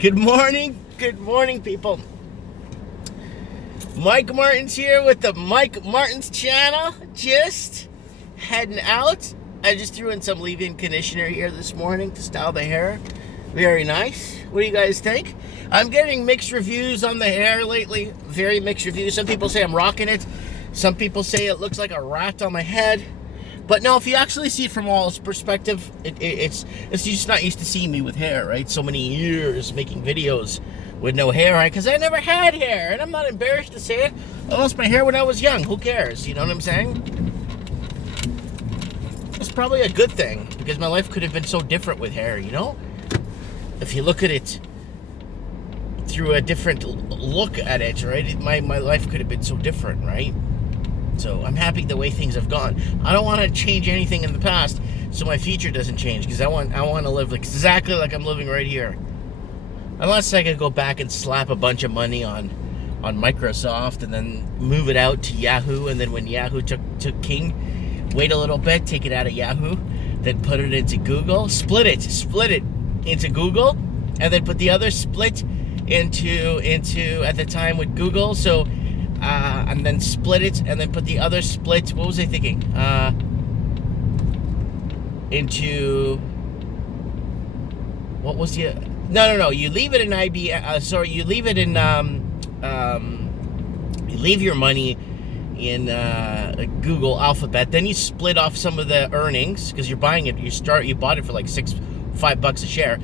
Good morning, people. Mike Martins here with the Mike Martins channel. Just heading out. I just threw in some leave-in conditioner here this morning to style the hair. Very nice. What do you guys think? I'm getting mixed reviews on the hair lately. Very mixed reviews. Some people say I'm rocking it. Some people say it looks like a rat on my head. But no, if you actually see it from all perspective, it's just not used to seeing me with hair, right? So many years making videos with no hair, right? Because I never had hair, and I'm not embarrassed to say it. I lost my hair when I was young. Who cares? You know what I'm saying? It's probably a good thing, because my life could have been so different with hair, you know? If you look at it through a different look at it, right? My life could have been so different, right? So I'm happy the way things have gone. I don't want to change anything in the past so my future doesn't change, because I want to live exactly like I'm living right here. Unless I could go back and slap a bunch of money on Microsoft and then move it out to Yahoo, and then when Yahoo took King, wait a little bit, take it out of Yahoo, then put it into Google, split it into Google, and then put the other split into at the time with Google, so and then split it, and then put the other split, what was I thinking? Into, what was the, no, you leave it in you leave it in, you leave your money in Google Alphabet, then you split off some of the earnings, because you're buying it, you bought it for like $5 a share,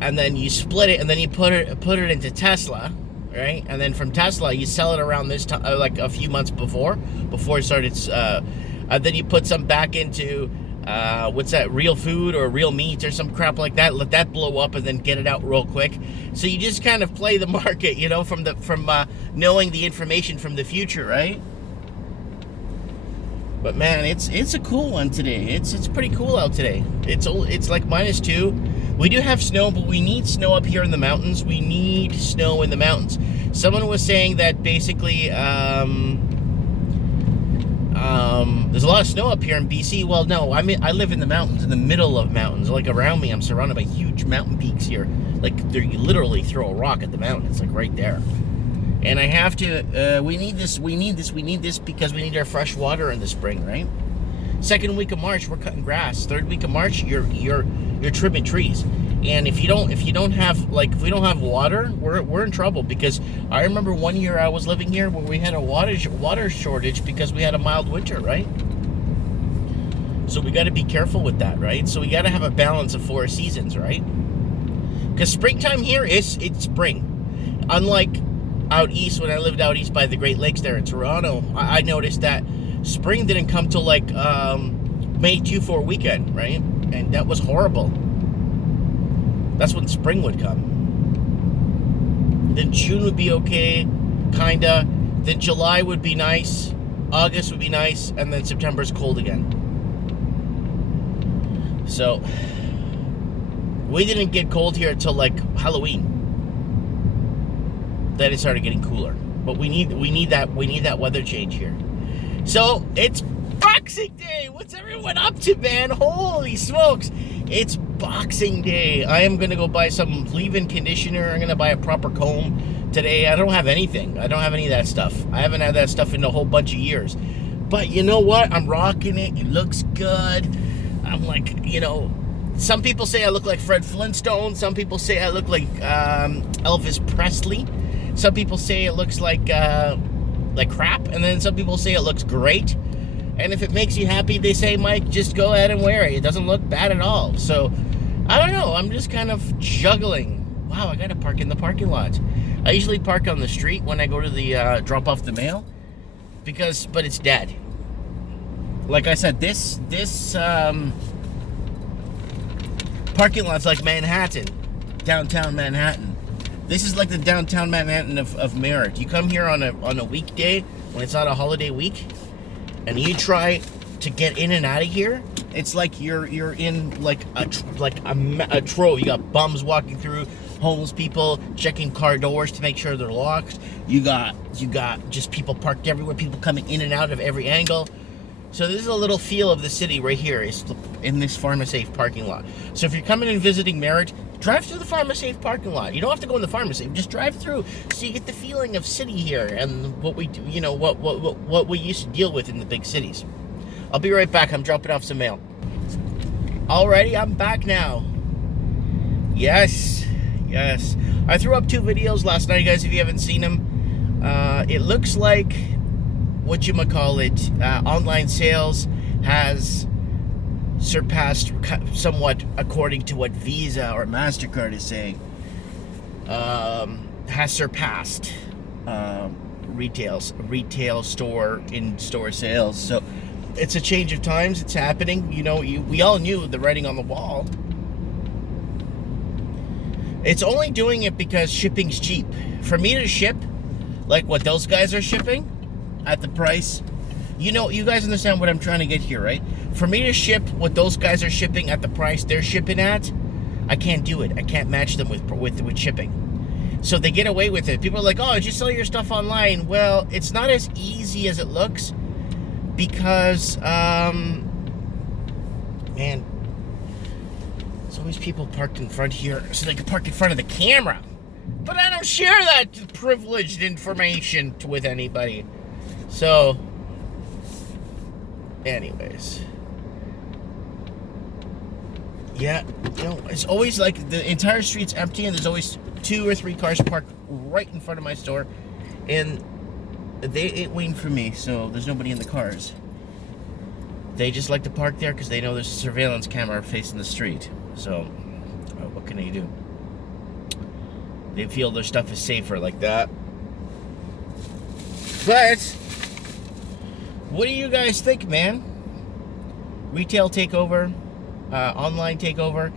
and then you split it, and then you put it into Tesla, right? And then from Tesla, you sell it around this time, like a few months before it started. And then you put some back into what's that? Real Food or Real Meat or some crap like that. Let that blow up, and then get it out real quick. So you just kind of play the market, you know, from knowing the information from the future, right? But man, it's a cool one today. It's pretty cool out today. It's like -2. We do have snow, but we need snow up here in the mountains. We need snow in the mountains. Someone was saying that basically there's a lot of snow up here in BC. Well, no, I live in the mountains, in the middle of mountains. Like around me, I'm surrounded by huge mountain peaks here. Like you literally throw a rock at the mountain. It's like right there. And I have to, we need this because we need our fresh water in the spring, right? Second week of March, we're cutting grass. Third week of March, you're trimming trees. And if we don't have water, we're in trouble, because I remember one year I was living here where we had a water shortage because we had a mild winter, right? So we got to be careful with that, right? So we got to have a balance of 4 seasons, right? Because springtime here it's spring. Unlike out east, when I lived out east by the Great Lakes there in Toronto, I noticed that spring didn't come till like May 2-4 weekend, right? And that was horrible. That's when spring would come. Then June would be okay, kinda. Then July would be nice. August would be nice, and then September's cold again. So we didn't get cold here until like Halloween. Then it started getting cooler. But we need that weather change here. So it's Boxing Day. What's everyone up to, man? Holy smokes. It's Boxing Day. I am going to go buy some leave-in conditioner. I'm going to buy a proper comb today. I don't have anything. I don't have any of that stuff. I haven't had that stuff in a whole bunch of years. But you know what? I'm rocking it. It looks good. I'm like, you know, some people say I look like Fred Flintstone. Some people say I look like Elvis Presley. Some people say it looks like crap, and then some people say it looks great. And if it makes you happy, they say, Mike, just go ahead and wear it. It doesn't look bad at all. So, I don't know. I'm just kind of juggling. Wow, I got to park in the parking lot. I usually park on the street when I go to the drop off the mail, but it's dead. Like I said, this parking lot's like Manhattan, downtown Manhattan. This is like the downtown Manhattan of Merritt. You come here on a weekday when it's not a holiday week, and you try to get in and out of here. It's like you're in like a trove. You got bums walking through, homeless people checking car doors to make sure they're locked. You got just people parked everywhere. People coming in and out of every angle. So this is a little feel of the city right here, is in this Pharmasafe parking lot. So if you're coming and visiting Merritt, Drive through the Pharmasafe parking lot. You don't have to go in the Pharmasafe. Just drive through so you get the feeling of city here and what we do, you know, what we used to deal with in the big cities. I'll be right back. I'm dropping off some mail. Alrighty, I'm back now. Yes. I threw up 2 videos last night, guys, if you haven't seen them. It looks like, online sales has surpassed somewhat, according to what Visa or MasterCard is saying, has surpassed retail store in-store sales. So it's a change of times. It's happening. You know, we all knew the writing on the wall. It's only doing it because shipping's cheap. For me to ship, like what those guys are shipping, at the price, you know, you guys understand what I'm trying to get here, right? For me to ship what those guys are shipping at the price they're shipping at, I can't do it. I can't match them with shipping. So they get away with it. People are like, oh, did you sell your stuff online? Well, it's not as easy as it looks because, man, there's always people parked in front here so they can park in front of the camera. But I don't share that privileged information with anybody. So, anyways. Yeah, you know, it's always like the entire street's empty and there's always 2 or 3 cars parked right in front of my store. And they ain't waiting for me, so there's nobody in the cars. They just like to park there because they know there's a surveillance camera facing the street. So, what can they do? They feel their stuff is safer like that. But, what do you guys think, man? Retail takeover, online takeover,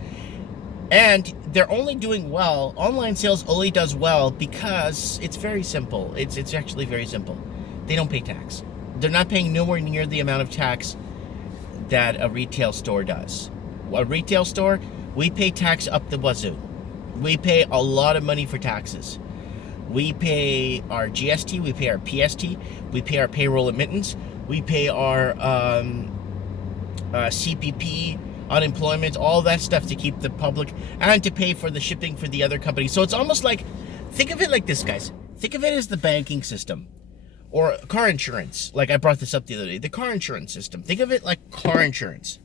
and they're only doing well. Online sales only does well because it's very simple. It's actually very simple. They don't pay tax. They're not paying nowhere near the amount of tax that a retail store does. A retail store, we pay tax up the wazoo. We pay a lot of money for taxes. We pay our GST, we pay our PST, we pay our payroll admittance, we pay our CPP, unemployment, all that stuff to keep the public, and to pay for the shipping for the other companies. So it's almost like, think of it like this, guys. Think of it as the banking system. Or car insurance, like I brought this up the other day. The car insurance system. Think of it like car insurance.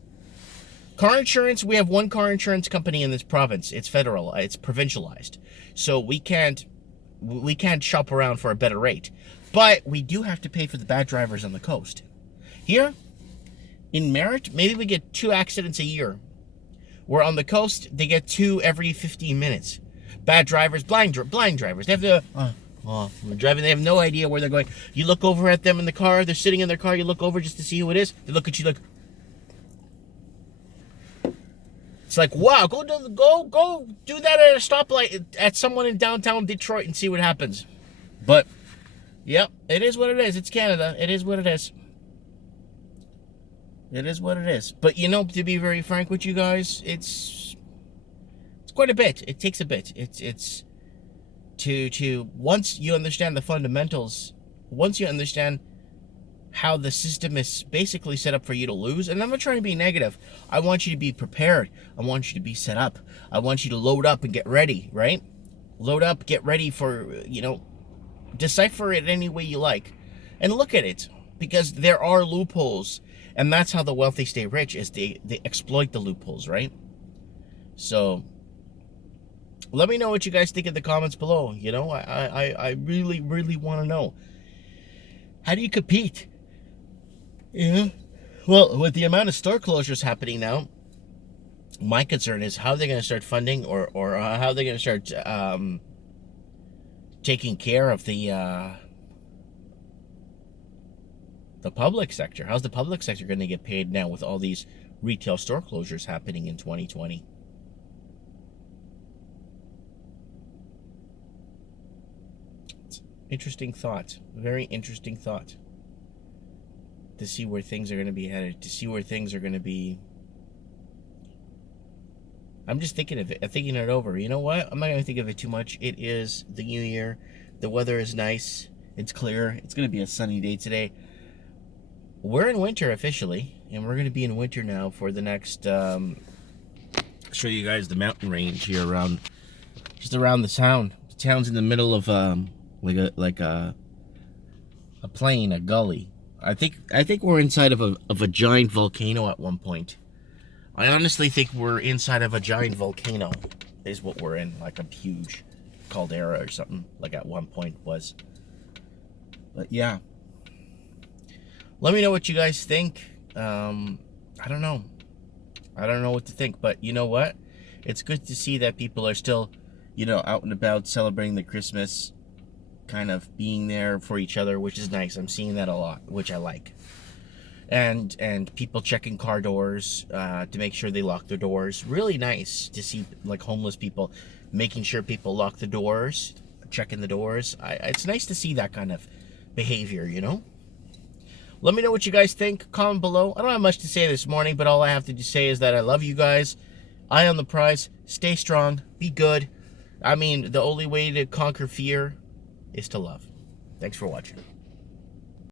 Car insurance, we have one car insurance company in this province. It's federal. It's provincialized. So we can't shop around for a better rate. But we do have to pay for the bad drivers on the coast. Here, in Merritt, maybe we get 2 accidents a year. Where on the coast, they get 2 every 15 minutes. Bad drivers, blind drivers. They have to... they're driving, they have no idea where they're going. You look over at them in the car, they're sitting in their car, you look over just to see who it is. They look at you like, it's like, wow, go do that at a stoplight at someone in downtown Detroit and see what happens. But, yep, it is what it is. It's Canada. It is what it is. It is what it is. But, you know, to be very frank with you guys, it's quite a bit. It takes a bit. It's to once you understand the fundamentals, once you understand how the system is basically set up for you to lose, and I'm not trying to be negative. I want you to be prepared. I want you to be set up. I want you to load up and get ready, right? Load up, get ready for, you know, decipher it any way you like. And look at it, because there are loopholes, and that's how the wealthy stay rich, is they exploit the loopholes, right? So let me know what you guys think in the comments below. You know, I really, really want to know. How do you compete? Yeah. Well, with the amount of store closures happening now, my concern is how they're going to start funding or how they're going to start taking care of the public sector. How's the public sector going to get paid now with all these retail store closures happening in 2020? Interesting thought. Very interesting thought. To see where things are going to be headed. To see where things are going to be. I'm just thinking of it. I'm thinking it over. You know what? I'm not going to think of it too much. It is the new year. The weather is nice. It's clear. It's going to be a sunny day today. We're in winter officially. And we're going to be in winter now for the next show you guys the mountain range here around, just around the town. The town's in the middle of like a plain, a gully. I think we're inside of a giant volcano at one point. I honestly think we're inside of a giant volcano is what we're in, like a huge caldera or something, like at one point was. But yeah, let me know what you guys think. I don't know what to think, but you know what, it's good to see that people are still, you know, out and about celebrating the Christmas, kind of being there for each other, which is nice. I'm seeing that a lot, which I like. And people checking car doors to make sure they lock their doors. Really nice to see, like, homeless people making sure people lock the doors, checking the doors. It's nice to see that kind of behavior, you know? Let me know what you guys think. Comment below. I don't have much to say this morning, but all I have to say is that I love you guys. Eye on the prize. Stay strong. Be good. I mean, the only way to conquer fear is to love. Thanks for watching.